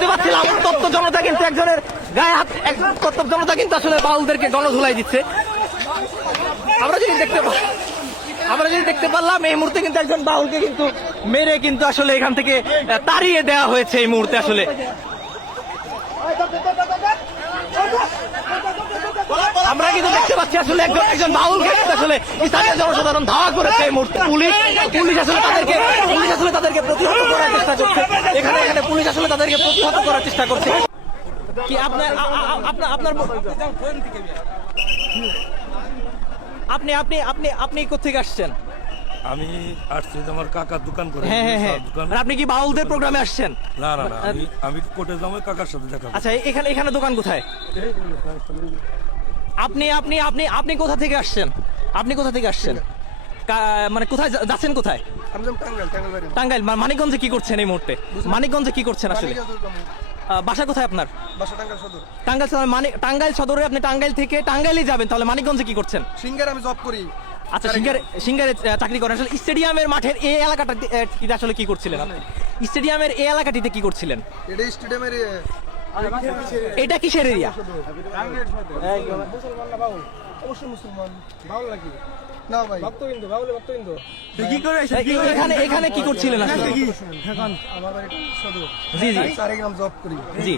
দেখতে পাচ্ছিলাম উত্তপ্ত জনতা কিন্তু একজনের গায়ে হাত, উত্তপ্ত জনতা কিন্তু আসলে বাউলদেরকে গণধুলাই দিচ্ছে। আমরা যদি দেখতে পারলাম এই মুহূর্তে কিন্তু একজন বাউলকে কিন্তু মেরে কিন্তু আসলে এখান থেকে তাড়িয়ে দেওয়া হয়েছে এই মুহূর্তে। আসলে আমরা কিন্তু দেখতে পাচ্ছি আসলে একজন বাউলকে আসলে স্থানীয় জনসাধারণ ধাওয়া করেছে এই মুহূর্তে। পুলিশ আসলে তাদেরকে প্রতিহত করার চেষ্টা করছে। এখানে পুলিশ আসলে তাদেরকে প্রতিহত করার চেষ্টা করছে। কি আপনার আপনি কোথেকে আসছেন? আমি আসছি তোমার কাকার দোকান করে। হ্যাঁ। আপনি কি বাউলদের প্রোগ্রামে আসছেন? না, আমি কোর্টে যাবো কাকার সাথে দেখা। আচ্ছা, এখানে দোকান কোথায়? আপনি কোথা থেকে আসছেন? মানে কোথায় যাচ্ছেন? কোথায়? টাঙ্গাইল। মানিকগঞ্জে কি করছেন এই মুহূর্তে? মানিকগঞ্জে কি করছেন আসলে? বাসা কোথায় আপনার? টাঙ্গাইল সদরে। আপনি টাঙ্গাইল থেকে টাঙ্গাইলে যাবেন, তাহলে মানিকগঞ্জে কি করছেন? সিঙ্গারে আমি জব করি। আচ্ছা, সিঙ্গারে চাকরি করেন। আসলে স্টেডিয়ামের মাঠের এই এলাকাটা আসলে কি করছিলেন আপনি? স্টেডিয়ামের এই এলাকাটিতে কি করছিলেন? এটা স্টেডিয়ামের এটা কিসের এরিয়া? অবশ্যই মুসলমান। বাউল নাকি? না ভাই, ভক্ত কিন্তু এখানে কি করছিলেন আসলে? আমার বাড়ি সদর। জি। চারিগ্রাম জব করি। জি।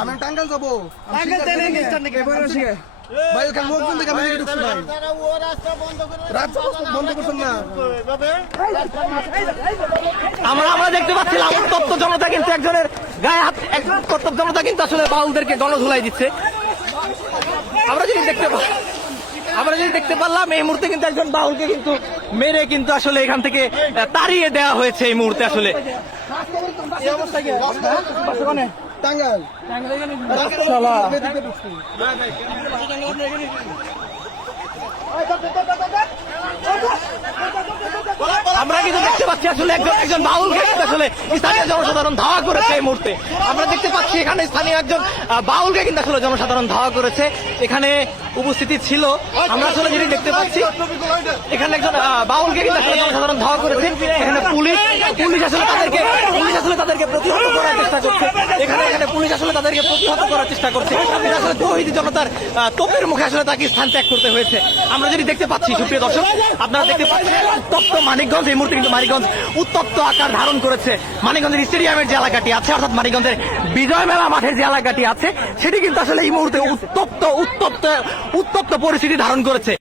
আমি টাঙ্গাইল যাবো। ভাই ওখানে লোকজন দেখে আমি ঢুকছি ভাই। রাস্তা বন্ধ করছেন না। আমরা দেখতে পাচ্ছিলাম উত্তপ্ত জনতা কিন্তু একজনের গায়ে হাত, উত্তপ্ত জনতা কিন্তু আসলে বাউলদেরকে গণধুলাই দিচ্ছে। আমরা যদি দেখতে পারলাম এই মুহূর্তে কিন্তু একজন বাউলকে কিন্তু মেরে কিন্তু আসলে এখান থেকে তাড়িয়ে দেওয়া হয়েছে এই মুহূর্তে। আসলে টাঙ্গাইল আমরা কিন্তু দেখতে পাচ্ছি আসলে একজন বাউলকে কিন্তু আসলে স্থানীয় জনসাধারণ ধাওয়া করেছে এই মুহূর্তে। আমরা দেখতে পাচ্ছি এখানে স্থানীয় একজন বাউলকে কিন্তু আসলে জনসাধারণ ধাওয়া করেছে। এখানে উপস্থিতি ছিল, আমরা আসলে যেটি দেখতে পাচ্ছি এখানে একজন বাউলকে কিন্তু আসলে জনসাধারণ ধাওয়া করেছে। এখানে পুলিশ আসলে তাদেরকে প্রতিহত করার চেষ্টা করছে। এখানে পুলিশ আসলে তাদেরকে প্রতিহত করার চেষ্টা করছে। আসলে তৌহিদি জনতার তোপের মুখে আসলে তাকে স্থান ত্যাগ করতে হয়েছে। আমরা যেটি দেখতে পাচ্ছি, সুপ্রিয় দর্শক, আপনারা দেখতে পাচ্ছেন উত্তপ্ত মানিকগঞ্জ। এই মুহূর্তে কিন্তু মানিকগঞ্জ উত্তপ্ত আকার ধারণ করেছে। মানিকগঞ্জের স্টেডিয়ামের যে এলাকাটি আছে, অর্থাৎ মানিকগঞ্জের বিজয় মেলা মাঠের যে এলাকাটি আছে, সেটি কিন্তু আসলে এই মুহূর্তে উত্তপ্ত পরিস্থিতি ধারণ করেছে।